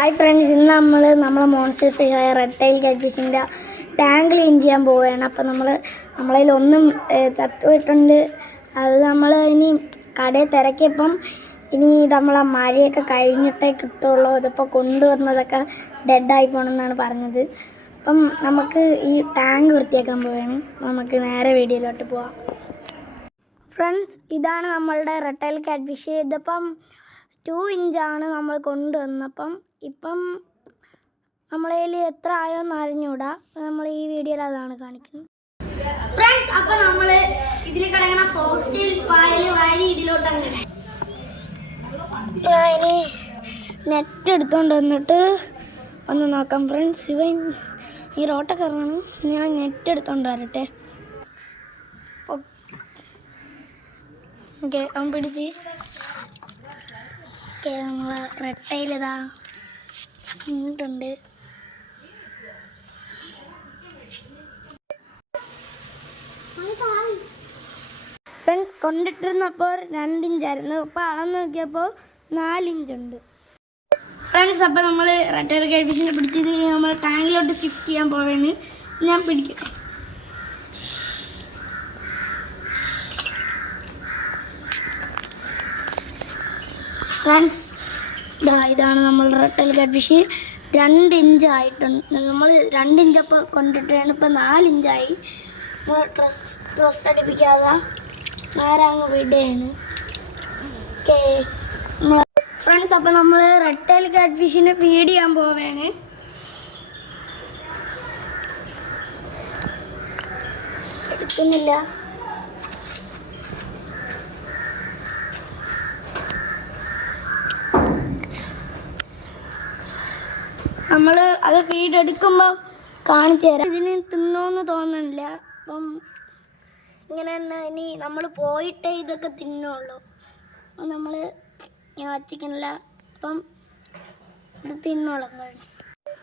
Hi friends, ഇന്ന് നമ്മളെ monster fish ആയ റെഡ് ടൈൽ കാറ്റ്ഫിഷിൻ്റെ ടാങ്ക് ക്ലീൻ ചെയ്യാൻ പോവുകയാണ്. അപ്പോൾ നമ്മളതിൽ ഒന്നും ചത്തുപോയിട്ടുണ്ട്. അത് നമ്മൾ ഇനി കടയിൽ തിരക്കിയപ്പം ഇനി നമ്മളെ മഴയൊക്കെ കഴിഞ്ഞിട്ടേ കിട്ടുള്ളൂ. ഇതിപ്പോൾ കൊണ്ടുവന്നതൊക്കെ ഡെഡായി പോകണമെന്നാണ് പറഞ്ഞത്. അപ്പം നമുക്ക് ഈ ടാങ്ക് വൃത്തിയാക്കാൻ പോവുകയാണ്. നമുക്ക് നേരെ വീഡിയോയിലോട്ട് പോവാം. ഫ്രണ്ട്സ്, ഇതാണ് നമ്മളുടെ റെഡ് ടൈൽ കാറ്റ്ഫിഷ്. ഇതിപ്പം 2 ഇഞ്ചാണ് നമ്മൾ കൊണ്ടുവന്നപ്പം. ഇപ്പം നമ്മളതിൽ എത്ര ആയോന്ന് അറിഞ്ഞൂടാ. നമ്മൾ ഈ വീഡിയോയിൽ അതാണ് കാണിക്കുന്നത്. ഫ്രണ്ട്സ്, അപ്പം നമ്മൾ ഇതിൽ കിടക്കുന്ന ഫോക്സ് ടെയിൽ പായൽ വാരി ഇതിലോട്ട് അങ്ങനെ ഇനി നെറ്റ് എടുത്തുകൊണ്ട് വന്നിട്ട് ഒന്ന് നോക്കാം. ഫ്രണ്ട്സ്, ഇവൻ ഈ റോട്ടൊക്കെ ഇറങ്ങണം. ഞാൻ നെറ്റ് എടുത്തുകൊണ്ട് വരട്ടെ. ഓക്കെ, അവൻ പിടിച്ച്. ഓക്കെ, നമ്മൾ റെഡ് ടൈൽ ഇതാ ഇങ്ങോട്ടുണ്ട്. ഫ്രണ്ട്സ്, കൊണ്ടിട്ടിരുന്നപ്പോൾ 2 ഇഞ്ചായിരുന്നു. അപ്പോൾ അളന്ന് നോക്കിയപ്പോൾ 4 ഇഞ്ചുണ്ട്. ഫ്രണ്ട്സ്, അപ്പോൾ നമ്മൾ റെഡ് ടൈൽ കാറ്റ്ഫിഷിനെ പിടിച്ചത് നമ്മൾ ടാങ്കിലോട്ട് ഷിഫ്റ്റ് ചെയ്യാൻ പോവുകയാണ്. ഞാൻ പിടിക്കട്ടെ. ഫ്രണ്ട്സ്, ഇതാണ് നമ്മൾ റെഡ് ടൈൽ കാറ്റ്ഫിഷ്. 2 ഇഞ്ചായിട്ടുണ്ട്. നമ്മൾ 2 ഇഞ്ചപ്പോൾ കൊണ്ടിട്ടാണ്. ഇപ്പോൾ 4 ഇഞ്ചായി. നമ്മൾ ഡ്രസ് അടിപ്പിക്കാതെ നേരങ്ങ് വിടുകയാണ്. ഓക്കെ ഫ്രണ്ട്സ്, അപ്പോൾ നമ്മൾ റെഡ് ടൈൽ കാറ്റ്ഫിഷിനെ ഫീഡ് ചെയ്യാൻ പോവുകയാണ്. എടുക്കുന്നില്ല. നമ്മൾ അത് ഫീഡ് എടുക്കുമ്പോൾ കാണിച്ചു തരാം. ഇതിന് തിന്നോന്ന് തോന്നണില്ല. അപ്പം ഇങ്ങനെ തന്നെ ഇനി നമ്മൾ പോയിട്ടേ ഇതൊക്കെ തിന്നുള്ളൂ. അപ്പം നമ്മൾ ഞാൻ വച്ചിക്കണില്ല. അപ്പം ഇത് തിന്നോളാം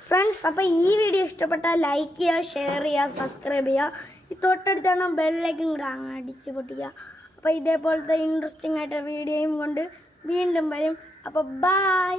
ഫ്രണ്ട്സ്. അപ്പോൾ ഈ വീഡിയോ ഇഷ്ടപ്പെട്ടാൽ ലൈക്ക് ചെയ്യുക, ഷെയർ ചെയ്യുക, സബ്സ്ക്രൈബ് ചെയ്യുക. ഈ തൊട്ടടുത്താണ് ബെല്ലൈക്കൻ കൂടെ അങ്ങ് അടിച്ച് പൊട്ടിക്കുക. അപ്പോൾ ഇതേപോലത്തെ ഇൻട്രസ്റ്റിംഗ് ആയിട്ട് വീഡിയോയും കൊണ്ട് വീണ്ടും വരും. അപ്പോൾ ബൈ.